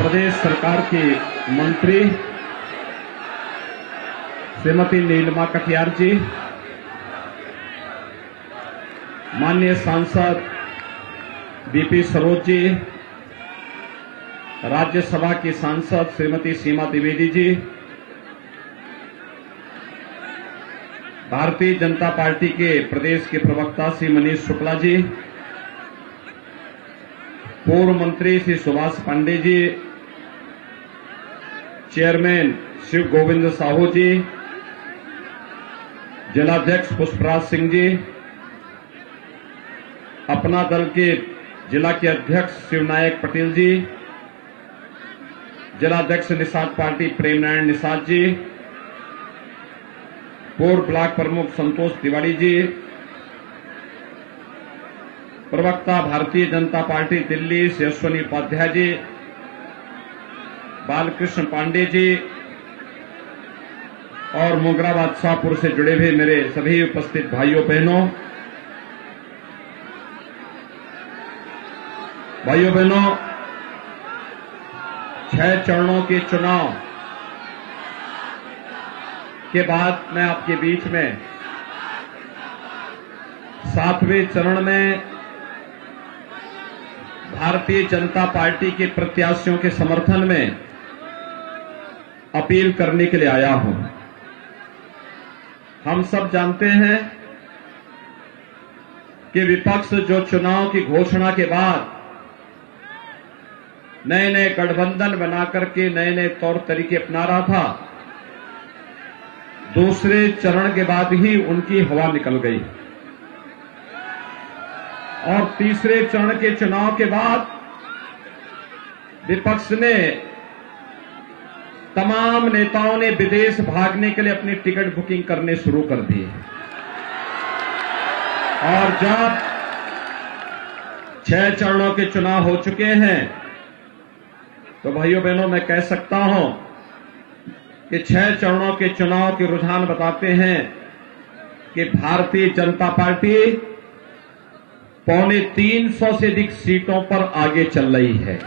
प्रदेश सरकार की मंत्री श्रीमती नीलिमा कटियार जी, माननीय सांसद बीपी सरोज जी, राज्यसभा की सांसद श्रीमती सीमा द्विवेदी जी, भारतीय जनता पार्टी के प्रदेश के प्रवक्ता श्री मनीष शुक्ला जी, पूर्व मंत्री श्री सुभाष पांडे जी, चेयरमैन शिव गोविंद साहू जी, जिलाध्यक्ष पुष्पराज सिंह जी, अपना दल के जिला के अध्यक्ष शिवनायक पटेल जी, जिलाध्यक्ष निषाद पार्टी प्रेम नारायण निषाद जी, पूर्व ब्लॉक प्रमुख संतोष तिवारी जी, प्रवक्ता भारतीय जनता पार्टी दिल्ली से अश्वनी उपाध्याय जी, बालकृष्ण पांडे जी और मोगरा बादशाहपुर से जुड़े हुए मेरे सभी उपस्थित भाइयों बहनों, भाइयों 6 चरणों के चुनाव के बाद मैं आपके बीच में 7वें चरण में भारतीय जनता पार्टी के प्रत्याशियों के समर्थन में अपील करने के लिए आया हूं। हम सब जानते हैं कि विपक्ष जो चुनाव की घोषणा के बाद नए नए गठबंधन बनाकर के नए नए तौर तरीके अपना रहा था, दूसरे चरण के बाद ही उनकी हवा निकल गई और तीसरे चरण के चुनाव के बाद विपक्ष ने तमाम नेताओं ने विदेश भागने के लिए अपनी टिकट बुकिंग करने शुरू कर दी और जब 6 चरणों के चुनाव हो चुके हैं तो भाइयों बहनों मैं कह सकता हूं कि 6 चरणों के चुनाव के रुझान बताते हैं कि भारतीय जनता पार्टी 350 से अधिक सीटों पर आगे चल रही है।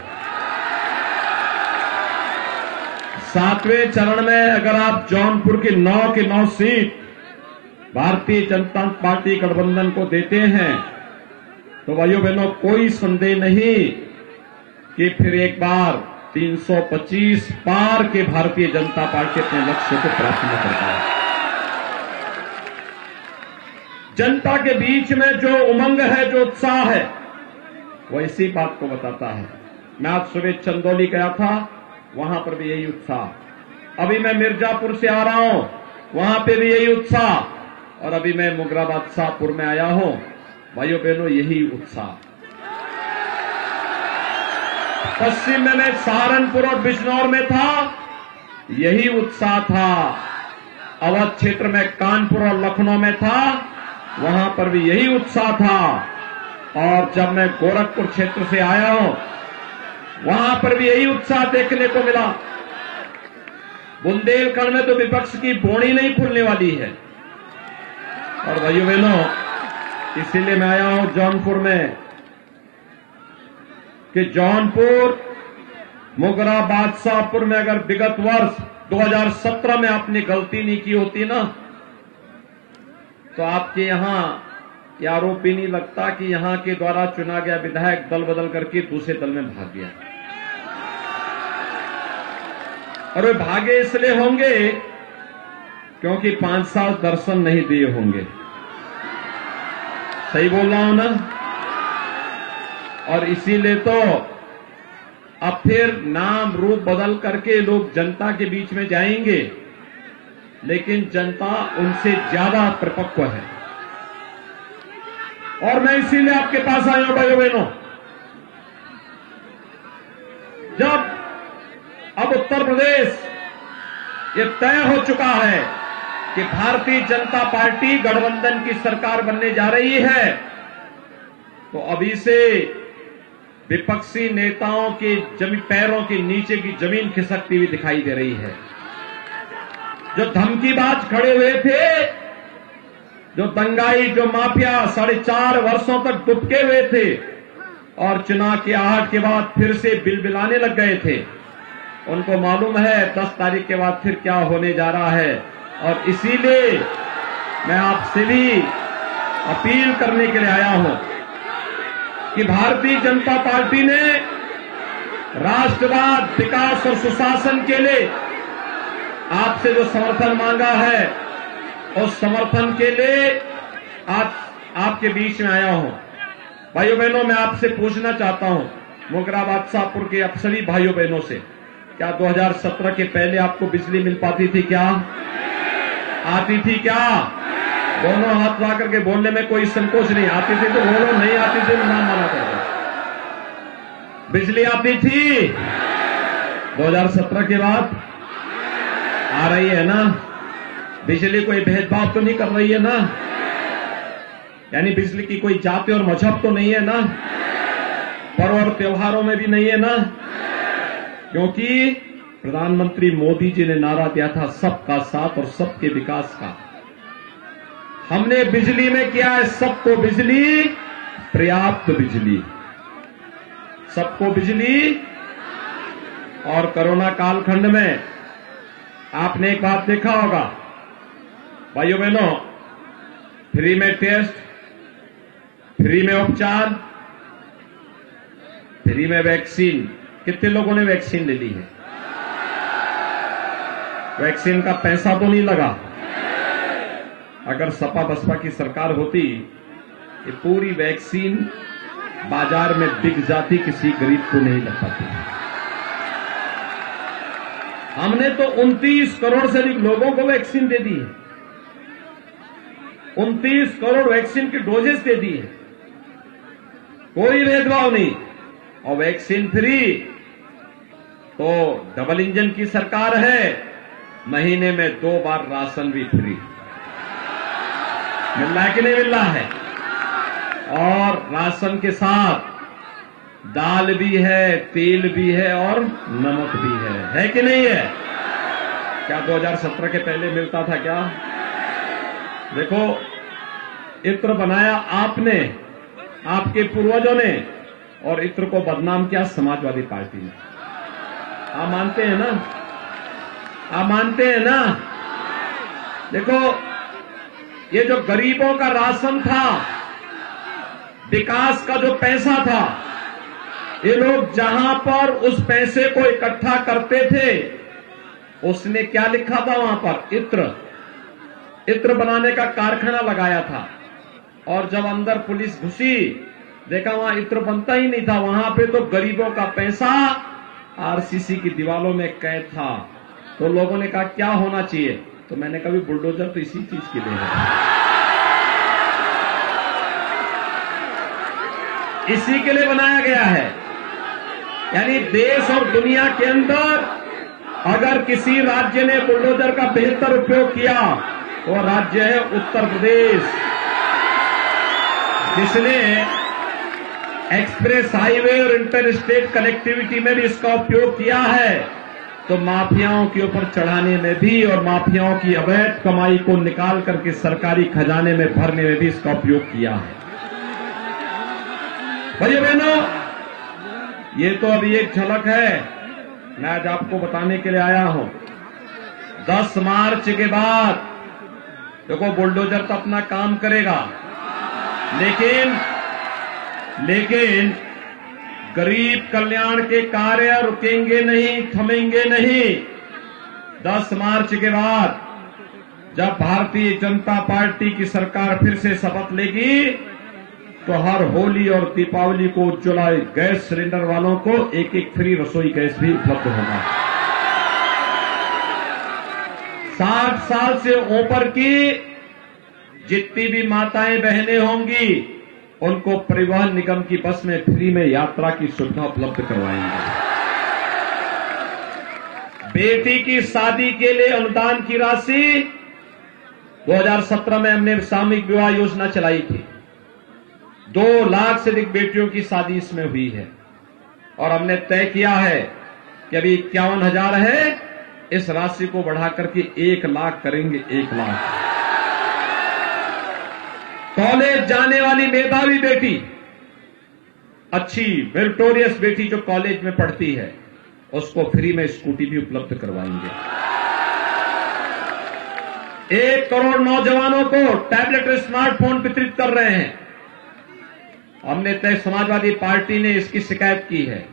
7वें चरण में अगर आप जौनपुर की 9 की 9 सीट भारतीय जनता पार्टी गठबंधन को देते हैं तो भाइयों बहनों कोई संदेह नहीं कि फिर एक बार 325 पार के भारतीय जनता पार्टी अपने लक्ष्य को प्राप्त न करता है। जनता के बीच में जो उमंग है, जो उत्साह है, वो इसी बात को बताता है। मैं आज सुबह चंदौली गया था, वहां पर भी यही उत्साह। अभी मैं मिर्जापुर से आ रहा हूं, वहां पे भी यही उत्साह और अभी मैं मोगरा बादशाहपुर में आया हूं। भाइयों बहनों यही उत्साह। पश्चिम में मैं सहारनपुर और बिजनौर में था, यही उत्साह था। अवध क्षेत्र में कानपुर और लखनऊ में था, वहां पर भी यही उत्साह था। और जब मैं गोरखपुर क्षेत्र से आया हूं, वहां पर भी यही उत्साह देखने को मिला। बुंदेलखंड में तो विपक्ष की बोनी नहीं खुलने वाली है। और भाइयों बहनों इसीलिए मैं आया हूं जौनपुर में कि जौनपुर मोगरा बादशाहपुर में अगर विगत वर्ष 2017 में आपने गलती नहीं की होती ना, तो आपके यहां ये आरोप भी नहीं लगता कि यहां के द्वारा चुना गया विधायक दल बदल करके दूसरे दल में भाग गया। और वे भागे इसलिए होंगे क्योंकि 5 साल दर्शन नहीं दिए होंगे। सही बोल रहा हूं ना? और इसीलिए तो अब फिर नाम रूप बदल करके लोग जनता के बीच में जाएंगे, लेकिन जनता उनसे ज्यादा परिपक्व है। और मैं इसीलिए आपके पास आया हूं भाइयों बहनों। जब अब उत्तर प्रदेश ये तय हो चुका है कि भारतीय जनता पार्टी गठबंधन की सरकार बनने जा रही है, तो अभी से विपक्षी नेताओं के पैरों के नीचे की जमीन खिसकती हुई दिखाई दे रही है। जो धमकीबाज खड़े हुए थे, जो दंगाई, जो माफिया 4.5 वर्षों तक दुबके हुए थे और चुनाव की आहट के बाद फिर से बिलबिलाने लग गए थे, उनको मालूम है 10 तारीख के बाद फिर क्या होने जा रहा है। और इसीलिए मैं आपसे भी अपील करने के लिए आया हूं कि भारतीय जनता पार्टी ने राष्ट्रवाद, विकास और सुशासन के लिए आपसे जो समर्थन मांगा है, उस समर्थन के लिए आज आपके बीच में आया हूं। भाइयों बहनों, मैं आपसे पूछना चाहता हूं, मुगराबाद शाहपुर के आप सभी भाइयों बहनों से, क्या 2017 के पहले आपको बिजली मिल पाती थी? क्या आती थी? क्या? दोनों हाथ ला करके बोलने में कोई संकोच नहीं। आती थी तो बोलो, नहीं आती थी तो नाम मना कर दो। बिजली आती थी 2017 के बाद? आ रही है ना? बिजली कोई भेदभाव तो नहीं कर रही है ना? यानी बिजली की कोई जाति और मजहब तो नहीं है ना? पर्व और त्योहारों में भी नहीं है ना? क्योंकि प्रधानमंत्री मोदी जी ने नारा दिया था सबका साथ और सबके विकास का। हमने बिजली में किया है सबको बिजली, पर्याप्त बिजली, सबको बिजली। और कोरोना कालखंड में आपने एक बात देखा होगा भाइयों बहनों, फ्री में टेस्ट, फ्री में उपचार, फ्री में वैक्सीन। कितने लोगों ने वैक्सीन ले ली है? वैक्सीन का पैसा तो नहीं लगा। अगर सपा बसपा की सरकार होती, ये पूरी वैक्सीन बाजार में बिक जाती, किसी गरीब को नहीं लग पाती। हमने तो 29 करोड़ से अधिक लोगों को वैक्सीन दे दी है। 29 करोड़ वैक्सीन की डोजेस दे दी है, कोई भेदभाव नहीं। और वैक्सीन फ्री, तो डबल इंजन की सरकार है, महीने में 2 बार राशन भी फ्री। मिल रहा है कि नहीं मिल रहा है? और राशन के साथ दाल भी है, तेल भी है और नमक भी है कि नहीं है? क्या 2017 के पहले मिलता था क्या? देखो, इत्र बनाया आपने, आपके पूर्वजों ने, और इत्र को बदनाम किया समाजवादी पार्टी ने। आप मानते हैं ना? आप मानते हैं ना? देखो, ये जो गरीबों का राशन था, विकास का जो पैसा था, ये लोग जहां पर उस पैसे को इकट्ठा करते थे, उसने क्या लिखा था वहां पर? इत्र बनाने का कारखाना लगाया था। और जब अंदर पुलिस घुसी, देखा वहां इत्र बनता ही नहीं था, वहां पे तो गरीबों का पैसा आरसीसी की दीवारों में कैद था। तो लोगों ने कहा क्या होना चाहिए? तो मैंने कहा बुलडोजर तो इसी चीज के लिए है, इसी के लिए बनाया गया है। यानी देश और दुनिया के अंदर अगर किसी राज्य ने बुलडोजर का बेहतर उपयोग किया, वो राज्य है उत्तर प्रदेश, जिसने एक्सप्रेस हाईवे और इंटर स्टेट कनेक्टिविटी में भी इसका उपयोग किया है। तो माफियाओं के ऊपर चढ़ाने में भी और माफियाओं की अवैध कमाई को निकाल करके सरकारी खजाने में भरने में भी इसका उपयोग किया है। भाइयों बहनों, ये तो अभी एक झलक है, मैं आज आपको बताने के लिए आया हूं। 10 मार्च के बाद देखो बुलडोजर तो अपना काम करेगा, लेकिन गरीब कल्याण के कार्य रुकेंगे नहीं, थमेंगे नहीं। 10 मार्च के बाद जब भारतीय जनता पार्टी की सरकार फिर से शपथ लेगी, तो हर होली और दीपावली को उज्ज्वला गैस सिलेंडर वालों को एक फ्री रसोई गैस भी उपलब्ध होगा। 60 साल से ऊपर की जितनी भी माताएं बहनें होंगी, उनको परिवहन निगम की बस में फ्री में यात्रा की सुविधा उपलब्ध करवाएंगे। बेटी की शादी के लिए अनुदान की राशि 2017 में हमने सामूहिक विवाह योजना चलाई थी। 2 लाख से अधिक बेटियों की शादी इसमें हुई है। और हमने तय किया है कि अभी 51,000 है, इस राशि को बढ़ाकर के 1 लाख करेंगे। 1 लाख कॉलेज जाने वाली मेधावी बेटी, अच्छी मेरिटोरियस बेटी जो कॉलेज में पढ़ती है, उसको फ्री में स्कूटी भी उपलब्ध करवाएंगे। 1 करोड़ नौजवानों को टैबलेट और स्मार्टफोन वितरित कर रहे हैं। हमने तय समाजवादी पार्टी ने इसकी शिकायत की है।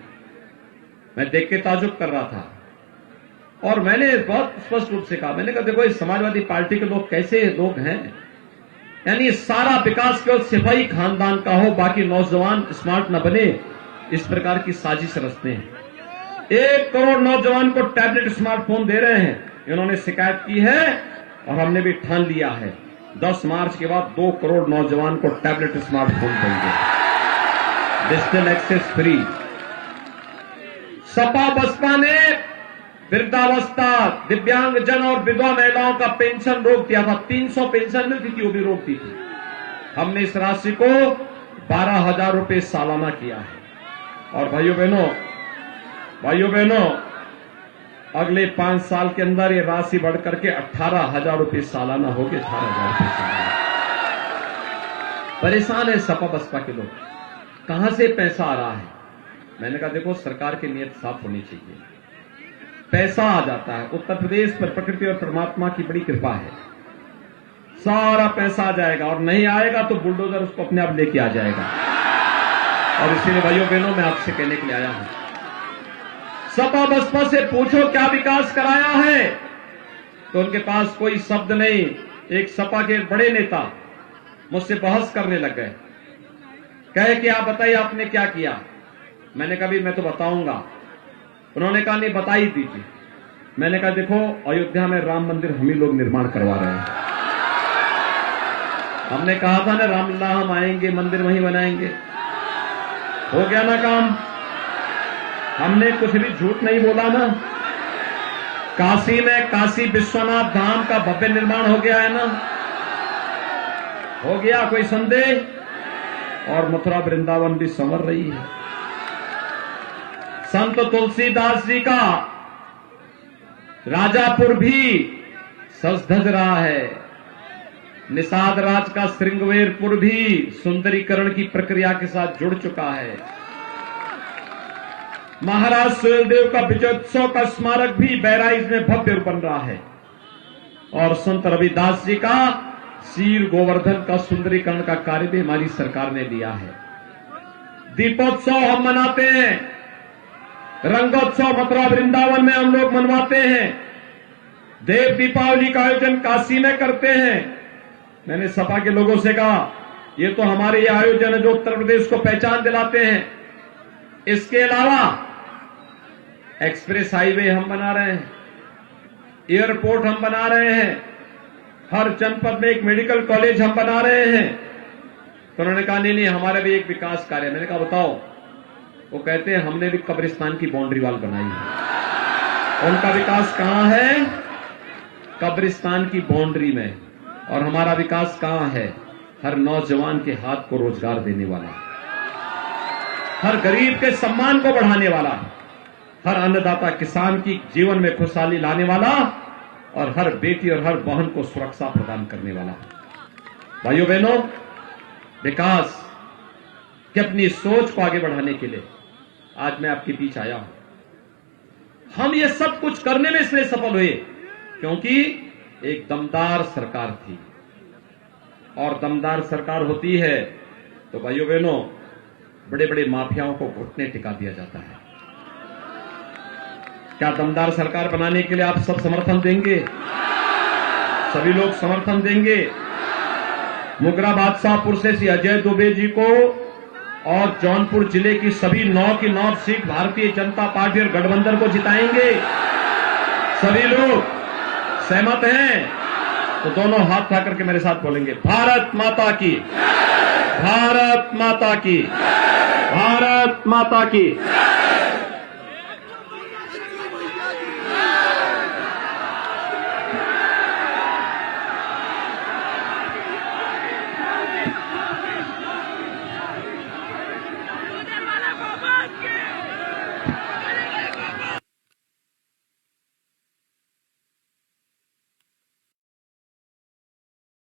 मैं देख के ताजुब कर रहा था और मैंने बहुत स्पष्ट रूप से कहा, मैंने कहा देखो इस समाजवादी पार्टी के लोग कैसे लोग हैं, यानी सारा विकास केवल सिपाही खानदान का हो, बाकी नौजवान स्मार्ट न बने, इस प्रकार की साजिश रचते हैं। 1 करोड़ नौजवान को टैबलेट स्मार्टफोन दे रहे हैं। इन्होंने शिकायत की है और हमने भी ठान लिया है 10 मार्च के बाद 2 करोड़ नौजवान को टैबलेट स्मार्टफोन देंगे, digital access free. Sapa Basapa ने वृद्धावस्था, दिव्यांगजन और विधवा महिलाओं का पेंशन रोक दिया था। 300 पेंशन मिलती थी, वो भी रोक दी थी। हमने इस राशि को 12,000 रुपए सालाना किया है। और भाइयों बहनों, अगले 5 साल के अंदर ये राशि बढ़कर के 18,000 रुपए सालाना होगी। 18,000 रुपए सालाना। परेशान है सपा बसपा के लोग, कहां से पैसा आ रहा है। मैंने कहा देखो सरकार की नीयत साफ होनी चाहिए। पैसा आ जाता है, उत्तर प्रदेश पर प्रकृति और परमात्मा की बड़ी कृपा है, सारा पैसा आ जाएगा, और नहीं आएगा तो बुलडोजर उसको अपने आप लेके आ जाएगा। और इसीलिए भाइयों बहनों मैं आपसे कहने के लिए आया हूं, सपा बसपा से पूछो क्या विकास कराया है, तो उनके पास कोई शब्द नहीं। एक सपा के बड़े नेता मुझसे बहस करने लग गए, कहे कि आप बताइए आपने क्या किया। मैंने कहा भी मैं तो बताऊंगा। उन्होंने कहा नहीं बता ही दीजिए। मैंने कहा देखो अयोध्या में राम मंदिर हम ही लोग निर्माण करवा रहे हैं। हमने कहा था ना रामलला हम आएंगे मंदिर वहीं बनाएंगे, हो गया ना काम। हमने कुछ भी झूठ नहीं बोला ना। काशी में काशी विश्वनाथ धाम का भव्य निर्माण हो गया है ना, हो गया, कोई संदेह। और मथुरा वृंदावन भी संवर रही है। संत तुलसीदास जी का राजापुर भी सज धज रहा है। निषाद राज का श्रृंगवेरपुर भी सुंदरीकरण की प्रक्रिया के साथ जुड़ चुका है। महाराज सुहेलदेव का विजयोत्सव का स्मारक भी बहराइच में भव्य बन रहा है। और संत रविदास जी का शीर गोवर्धन का सुंदरीकरण का कार्य भी हमारी सरकार ने लिया है। दीपोत्सव हम मनाते हैं, रंगोत्सव मथुरा वृंदावन में हम लोग मनवाते हैं, देव दीपावली का आयोजन काशी में करते हैं। मैंने सपा के लोगों से कहा ये तो हमारे ये आयोजन है जो उत्तर प्रदेश को पहचान दिलाते हैं। इसके अलावा एक्सप्रेस हाईवे हम बना रहे हैं, एयरपोर्ट हम बना रहे हैं, हर जनपद में एक मेडिकल कॉलेज हम बना रहे हैं। तो उन्होंने कहा नहीं हमारे भी एक विकास कार्य। मैंने कहा बताओ। वो कहते हैं हमने भी कब्रिस्तान की बाउंड्री वाल बनाई है। उनका विकास कहां है? कब्रिस्तान की बाउंड्री में। और हमारा विकास कहां है? हर नौजवान के हाथ को रोजगार देने वाला, हर गरीब के सम्मान को बढ़ाने वाला, हर अन्नदाता किसान की जीवन में खुशहाली लाने वाला, और हर बेटी और हर बहन को सुरक्षा प्रदान करने वाला। भाइयों बहनों, विकास की अपनी सोच को आगे बढ़ाने के लिए आज मैं आपके बीच आया हूं। हम ये सब कुछ करने में इसलिए सफल हुए क्योंकि एक दमदार सरकार थी, और दमदार सरकार होती है तो भाइयों बहनों बड़े बड़े माफियाओं को घुटने टिका दिया जाता है। क्या दमदार सरकार बनाने के लिए आप सब समर्थन देंगे? सभी लोग समर्थन देंगे। मुगरा बादशाहपुर से श्री अजय दुबे जी को और जौनपुर जिले की सभी 9 की 9 सीट भारतीय जनता पार्टी और गठबंधन को जिताएंगे। सभी लोग सहमत हैं तो दोनों हाथ उठा करके मेरे साथ बोलेंगे भारत माता की, भारत माता की, भारत माता की।